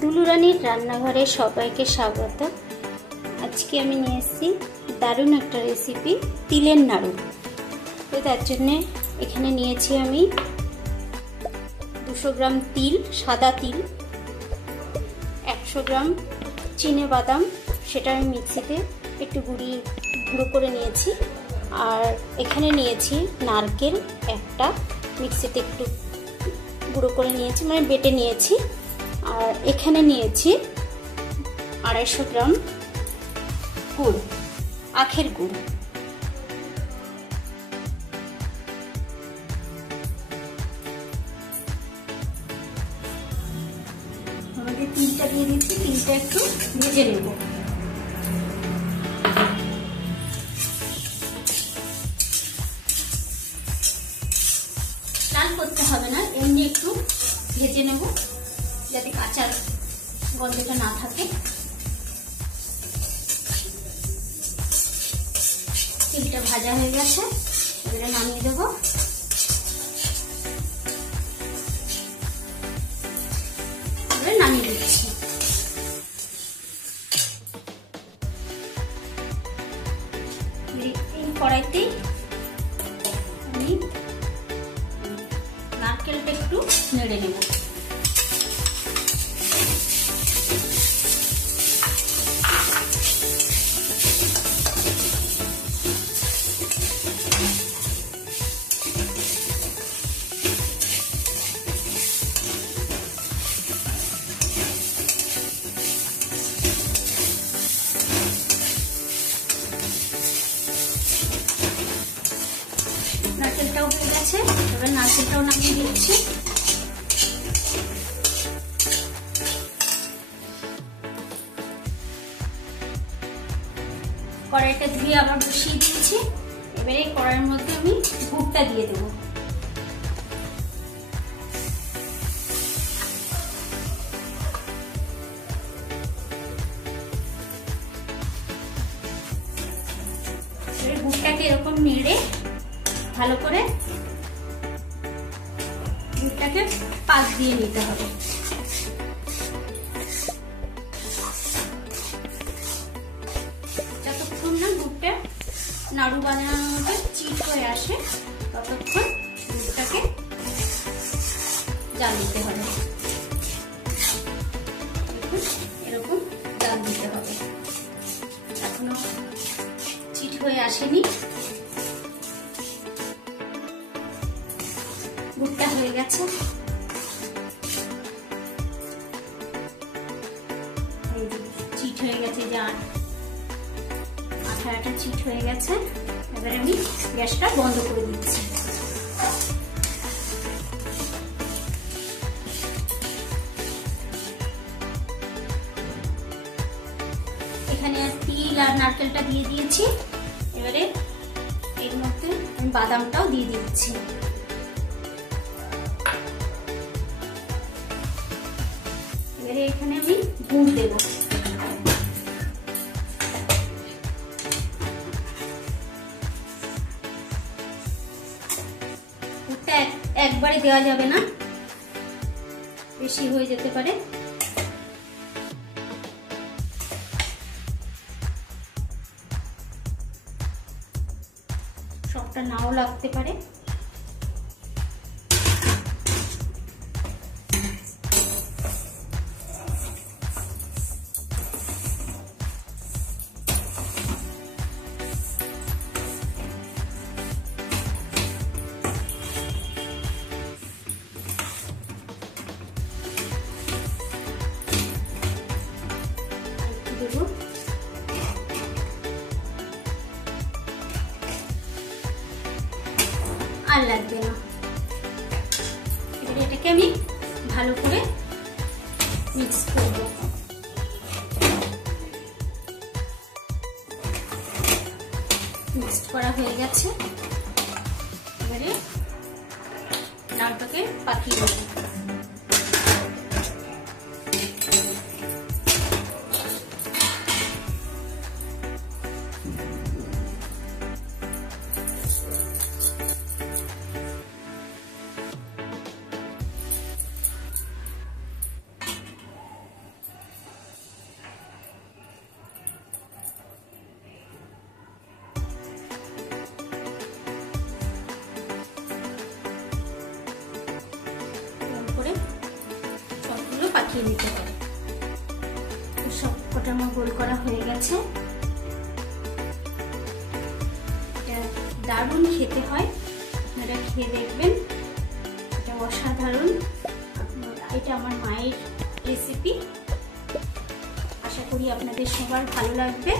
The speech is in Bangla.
দুলু রানীর রান্নাঘরে সবাইকে স্বাগত। আজকে আমি নিয়ে এসেছি দারুণ একটা রেসিপি, তিলের নাড়ু। তো তার জন্যে এখানে নিয়েছি আমি 200 গ্রাম তিল, সাদা তিল, 100 গ্রাম চিনে বাদাম, সেটা আমি মিক্সিতে একটু গুঁড়ো করে নিয়েছি। আর এখানে নিয়েছি নারকেল একটা, মিক্সিতে একটু গুঁড়ো করে নিয়েছি, মানে বেটে নিয়েছি। আর এখানে নিয়েছি 250 গ্রাম গুড়, আখের গুড়। আমাদের তিলটা দিয়ে দিচ্ছি, তিলটা একটু ভেজে নেব। লাল করতে হবে না, এমনি একটু ভেজে নেব যাতে কাঁচা গন্ধটা না থাকে। তিলটা ভাজা হয়ে গেছে, এবারে নামিয়ে দেবো। এবারে নামিয়ে দিচ্ছি। এই কড়াইতেই আমি নারকেলটা একটু নেড়ে নেব। নারকেলটাও হয়ে গেছে, এবার নারকেলটাও নামিয়ে দিচ্ছি। কড়াইটা ধুয়ে আবার বসিয়ে দিয়েছি। এবারে কড়াইয়ের মধ্যে আমি গুড়টা দিয়ে দেবো। গুড়টাকে এরকম নেড়ে ভালো করে গুড়টাকে পাক দিয়ে নিতে হবে। যতক্ষণ না গুড়টা নাড়ু বানানোর মতো চিট হয়ে আসে ততক্ষণ গুড়টাকে জাল দিতে হবে। এরকম জাল দিতে হবে। এখনো চিট হয়ে আসেনি, গুড়টা হয়ে গেছে। চিট হয়ে গেছে, যে আঠাটা চিট হয়ে গেছে। এবারে আমি গ্যাসটা বন্ধ করে দিচ্ছি। এখানে তিল আর নারকেলটা দিয়ে দিয়েছি। এবারে এর মধ্যে আমি বাদামটাও দিয়ে দিচ্ছি। এবারে এখানে আমি গুড় দেব। গুড়টা একবারে দেওয়া যাবে না, বেশি হয়ে যেতে পারে। সবটা নাও লাগতে পারে। আর লাগবে না। এবারে এটাকে আমি ভালো করে মিক্স করব। মিক্স করা হয়ে গেছে। এবারে নাড়ুটাকে পাকিয়ে দেব। পাকিয়ে নিতে হবে। সব কটা আমার গোল করা হয়ে গেছে। এটা দারুণ খেতে হয়, আপনারা খেয়ে দেখবেন, এটা অসাধারণ। এটা আমার মায়ের রেসিপি, আশা করি আপনাদের সবার ভালো লাগবে।